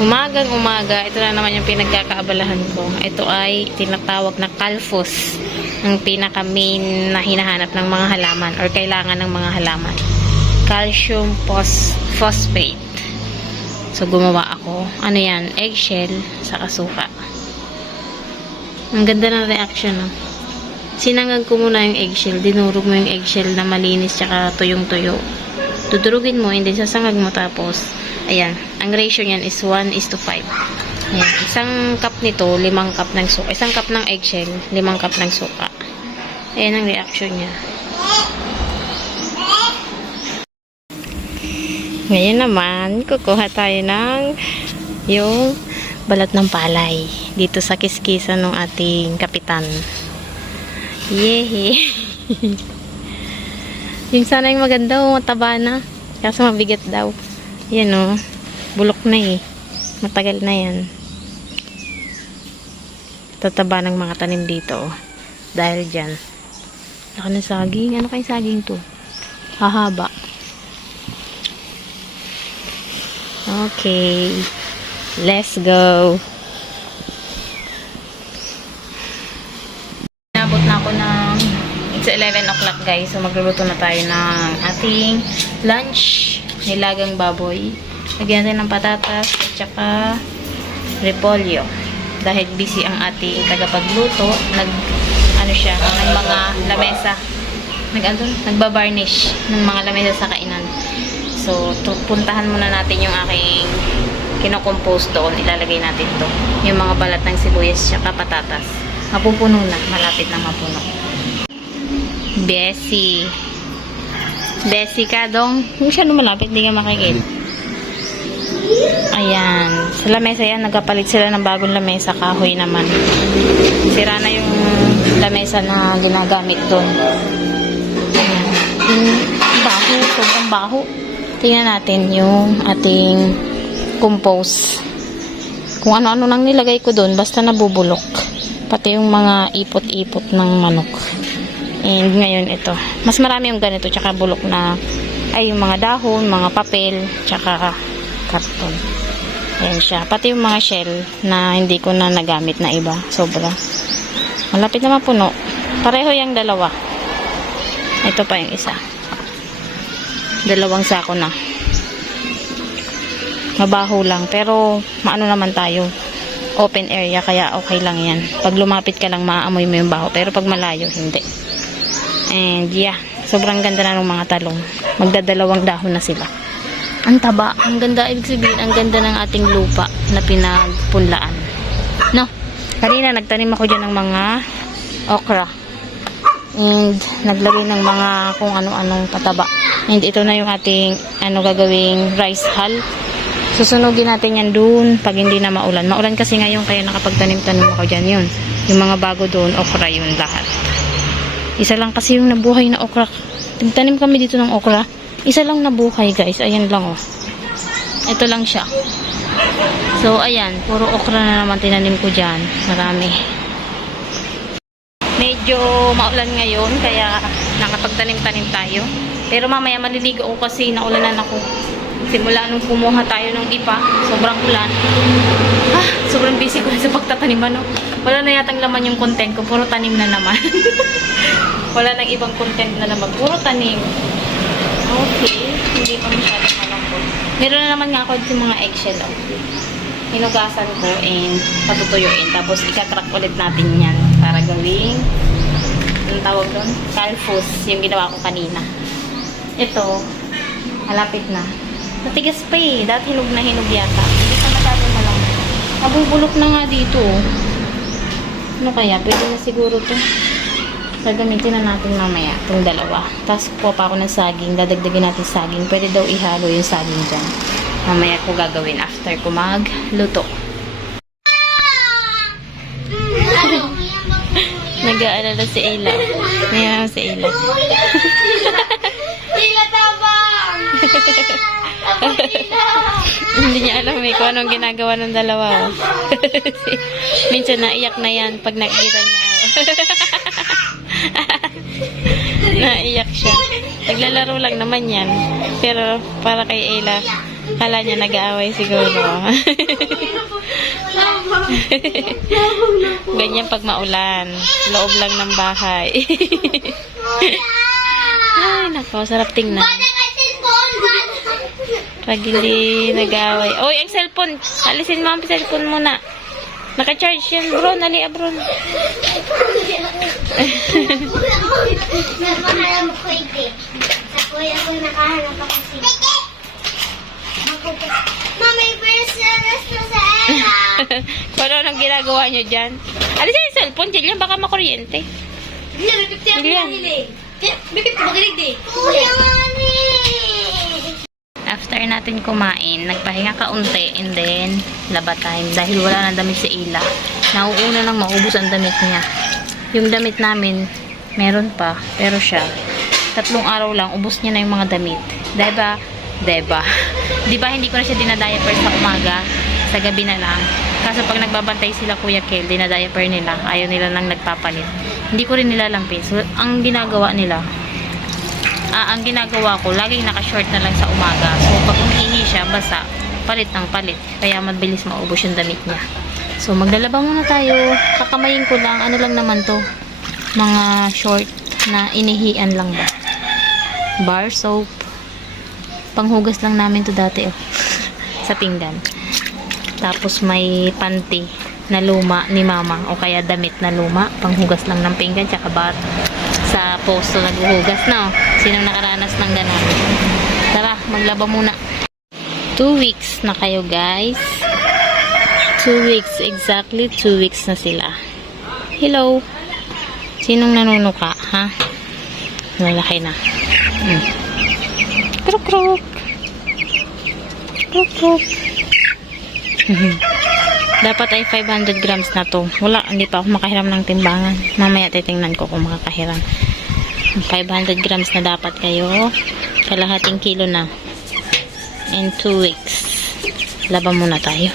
Umagang umaga, ito na naman yung pinagkakaabalahan ko. Ito ay tinatawag na calphus, ang pinaka main na hinahanap ng mga halaman or kailangan ng mga halaman. Calcium phosphate. So gumawa ako. Ano yan? Eggshell sa kasuka. Ang ganda ng reaction, no? Sinangag ko muna yung eggshell. Dinurog mo yung eggshell na malinis tsaka tuyong-tuyo. Dudurugin mo, hindi sasangag mo, tapos ayan, ang ratio niyan is 1:5. Ayan, isang cup nito, 5 cup ng suka. Isang cup ng eggshell, 5 cup ng suka. Ayan ang reaction niya. Ngayon naman, kukuha tayo ng yung balat ng palay dito sa kiskisan ng ating kapitan. Yehey! Yung sana yung maganda, mataba na. Kaso mabigat daw. Yan o. Bulok na eh. Matagal na yan. Tataba ng mga tanim dito. Dahil dyan. Laka ng saging. Ano kayong saging to? Hahaba. Okay. Let's go. Nabot na ako ng it's 11 o'clock guys. So magluluto na tayo ng ating lunch. Nilagang baboy. Lagyan natin ng patatas at saka repolyo. Dahil busy ang ating tagapagluto, ano siya, ng mga lamesa. Nagbabarnish ng mga lamesa sa kainan. So, puntahan muna natin yung aking kinocompose doon. Ilalagay natin to. Yung mga balat ng sibuyas at patatas. Mapupuno na. Malapit na mapuno. Bessie. Bessie ka dong. Hindi siya lumalapit, hindi ka makikita. Ayan. Sa lamesa yan, nagkapalit sila ng bagong lamesa. Kahoy naman. Sira na yung lamesa na ginagamit doon. Ayan. Yung baho. Sobrang baho. Tingnan natin yung ating compose. Kung ano-ano nang nilagay ko doon, basta nabubulok. Pati yung mga ipot-ipot ng manok. And ngayon ito. Mas marami yung ganito tsaka bulok na ay yung mga dahon, mga papel, tsaka karton. Ayan siya. Pati yung mga shell na hindi ko na nagamit na iba. Sobra. Malapit na mapuno. Pareho yung dalawa. Ito pa yung isa. 2 sako na. Mabaho lang. Pero maano naman tayo. Open area kaya okay lang yan. Pag lumapit ka lang maaamoy mo yung baho. Pero pag malayo, hindi. And yeah, sobrang ganda na ng mga talong. Magdadalawang dahon na sila. Ang taba, ang ganda, ibig sabihin, ang ganda ng ating lupa na pinagpunlaan. No? Kanina nagtanim ako dyan ng mga okra. And naglagay ng mga kung ano-anong pataba. And ito na yung ating gagawing rice hull. Susunugin natin yan dun pag hindi na maulan. Maulan kasi ngayon kaya nakapagtanim-tanim ako dyan yun. Yung mga bago dun, okra yun lahat. Isa lang kasi yung nabuhay na okra. Nagtanim kami dito ng okra. Isa lang nabuhay guys. Ayan lang oh. Ito lang siya. So ayan. Puro okra na naman tinanim ko dyan. Marami. Medyo maulan ngayon. Kaya nakapagtanim-tanim tayo. Pero mamaya maliligo ako kasi naulanan ako. Simula nung kumuha tayo ng ipa. Sobrang ulan. Sobrang busy ko sa pagtataniman. No? Wala na yatang laman yung content ko. Puro tanim na naman. Wala nang ibang content na naman. Puro tanim. Okay. Hindi pa masyadong malambot. Meron na naman nga ako sa mga eggshell. Oh. Hinugasan ko and patutuyuin. Tapos ikatrack ulit natin yan. Para gawing ang tawag doon? Calphus. Yung ginawa ko kanina. Ito. Malapit na. Matigas pa eh. Dati hinog na hinog yata. Hindi pa masyadong malambot. Nabubulok na nga dito. Ano kaya? Pwede na siguro to. Gagamitin na natin mamaya itong dalawa. Tapos kuha pa ako ng saging. Dadagdagin natin saging. Pwede daw ihalo yung saging dyan. Mamaya ko gagawin after ko magluto. Nag-aalala si Ayla. Ngayon si Ayla. Sila tabang! Hindi niya alam kung anong ginagawa ng dalawa. Minsan naiyak na yan pag nakita niya. Naiyak siya. Naglalaro lang naman yan. Pero para kay Ayla, Kala niya nag-aaway siguro. Ganyan pag maulan. Loob lang ng bahay. Ay, nako. Sarap tingnan. Pag hindi nag-aaway. Oy, ang cellphone. Alisin mo ang cellphone muna. Naka-charge yan, bro. Nali, bro. Nagmahalam ko ito. Sa kuya ko nakahanap ako sila. Mami, personalis na sa era. Ano nang ginagawa nyo dyan? Alisin yung cellphone. Diyan yan, baka makuryente. Hindi, may 50 ako Ilan? nahili. May 50 makinig di. Kuya, mami. After natin kumain, nagpahinga kaunti and then laba time dahil wala nang damit si Ila. Nauuna nang maubos ang damit niya. Yung damit namin, meron pa, pero siya 3 araw lang, ubos niya na yung mga damit. Diba? Diba hindi ko na siya dinadiaper sa umaga, sa gabi na lang. Kaso pag nagbabantay sila Kuya Kel, dinadiaper nila, ayaw nila nang nagpapalit. Hindi ko rin nilalampin. So, ang ginagawa ko, laging naka-short na lang sa umaga. So, pag umiihi siya, basa, palit ng palit. Kaya mabilis maubos yung damit niya. So, maglalaba muna tayo. Kakamayin ko lang. Ano lang naman to? Mga short na inihian lang ba? Bar soap. Panghugas lang namin to dati, oh. Sa pinggan. Tapos, may panty na luma ni mama. O kaya damit na luma. Panghugas lang ng pinggan. Tsaka bar. Sa posto naghuhugas na, oh. Sinong nakaranas ng ganon? Tara, maglaba muna. 2 weeks na kayo, guys. 2 weeks. Exactly 2 weeks na sila. Hello. Sinong nanunuka, ha? Malaki na. Kruk, kruk. Kruk, kruk. Dapat ay 500 grams na to. Wala, hindi pa ako makahiram ng timbangan. Mamaya titingnan ko kung makakahiram. 500 grams na dapat kayo. Kalahating kilo na. In 2 weeks. Laban muna tayo.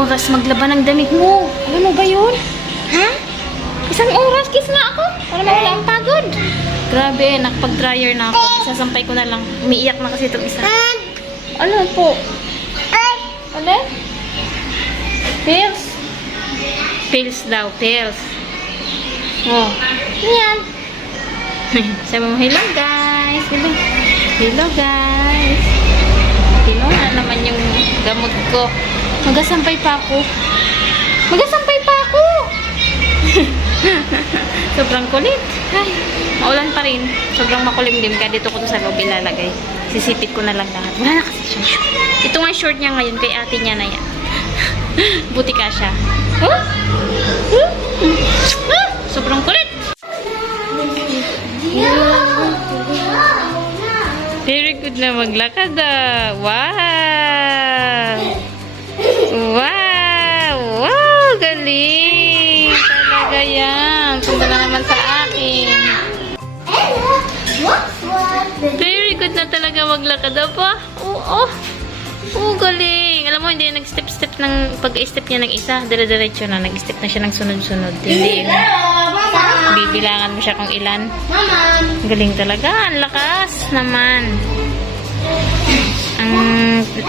Oras maglaban ng damit mo. Alam mo ba yun? Ha? 1 oras, kiss nga ako. Para mawala ang pagod. Grabe, nakapag-dryer na ako. Sasampay ko na lang. Umiiyak na kasi itong isa. Ano po? Ano? Pills? Pills daw, pills. Oh. Yan. Sabi mo, hello guys. Hello. Hello guys. Kinuha naman yung gamot ko. Magasampay pa ako. Sobrang kulit. Ay, maulan pa rin. Sobrang makulimlim. Kaya dito ko to sa loob ilalagay. Sisipit ko na lang lahat. Wala na kasi siyang short. Ito nga short niya ngayon. Kay ate niya na yan. Buti ka siya. Huh? Huh? Sobrang kulit. Very good na maglakad ah. Wow! Wow! Wow! Galing! Talaga yan. Punta na naman sa akin. Very good na talaga maglakad pa. Oo. Oo, galing. Alam mo, hindi nag-step-step ng pag-step niya ng isa. Dire-diretso na. Nag-step na siya ng sunod-sunod. Hindi. Bibilangan mo siya kung ilan. Mama. Galing talaga. Ang lakas naman. Ang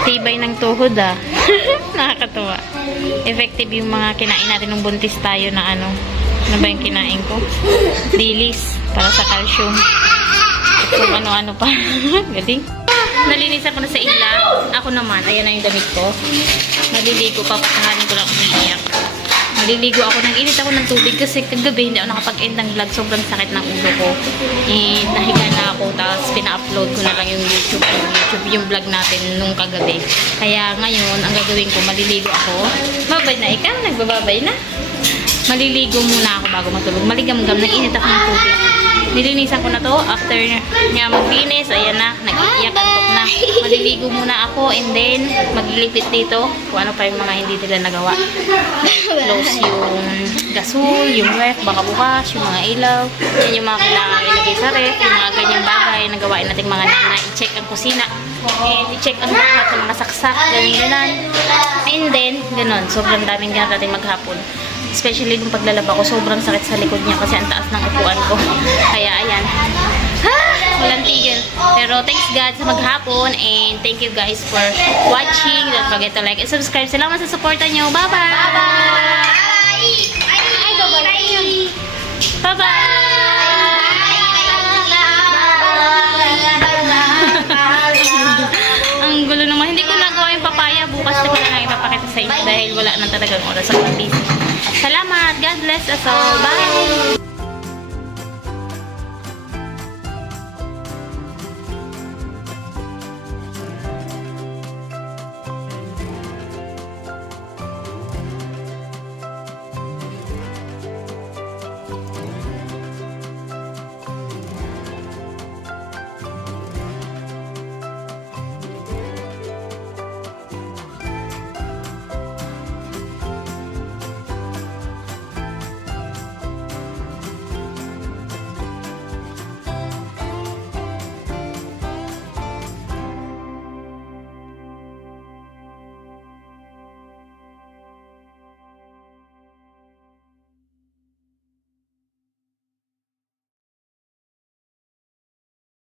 tibay ng tuhod ah. Nakakatuwa. Effective yung mga kinain natin nung buntis tayo na ano. Ano ba yung kinain ko? Dilis. Para sa calcium. Kung ano-ano pa. Galing. Nalinis ako na sa ila. Ako naman. Ayan na yung damit ko. Maliligo pa. Pasahanin ko lang umiiyak. Maliligo ako. Nag-init ako ng tubig kasi kagabi hindi ako nakapag-end ng vlog. Sobrang sakit ng ulo ko. And nahiga na ako. Tapos pina-upload ko na lang yung YouTube. Yung vlog natin nung kagabi. Kaya ngayon, ang gagawin ko, maliligo ako. Babay na. Ikaw, nagbababay na. Maliligo muna ako bago matulog. Maligam-gam. Nag-init ako ng tubig. Nilinisan ko na to. After nga maglinis, ayan na. Nag-iiyak, antok na. Maliligo muna ako and then maglilipit dito kung ano pa yung mga hindi nila nagawa. Close yung gasol, yung ref, baka bukas, yung mga ilaw. Yan yung mga kailangan ilagay sa ref, yung mga ganyang bagay na gawain natin mga nana. I-check ang kusina. And i-check ang lahat ng mga saksak, ganyan-ganan. And then, ganun. Sobrang daming ganyan natin maghapon. Especially yung paglalaba ko, sobrang sakit sa likod niya kasi ang taas ng upuan ko. Kaya, ayan. Walang tigil. Pero thanks God sa maghapon and thank you guys for watching. Don't forget to like and subscribe. Salamat sa suporta nyo. Bye-bye! Ang gulo naman. Hindi ko nagawa yung papaya. Bukas na ko na lang ipapakita sa inyo dahil wala na talagang oras sa busy. Salamat. God bless us all. Bye!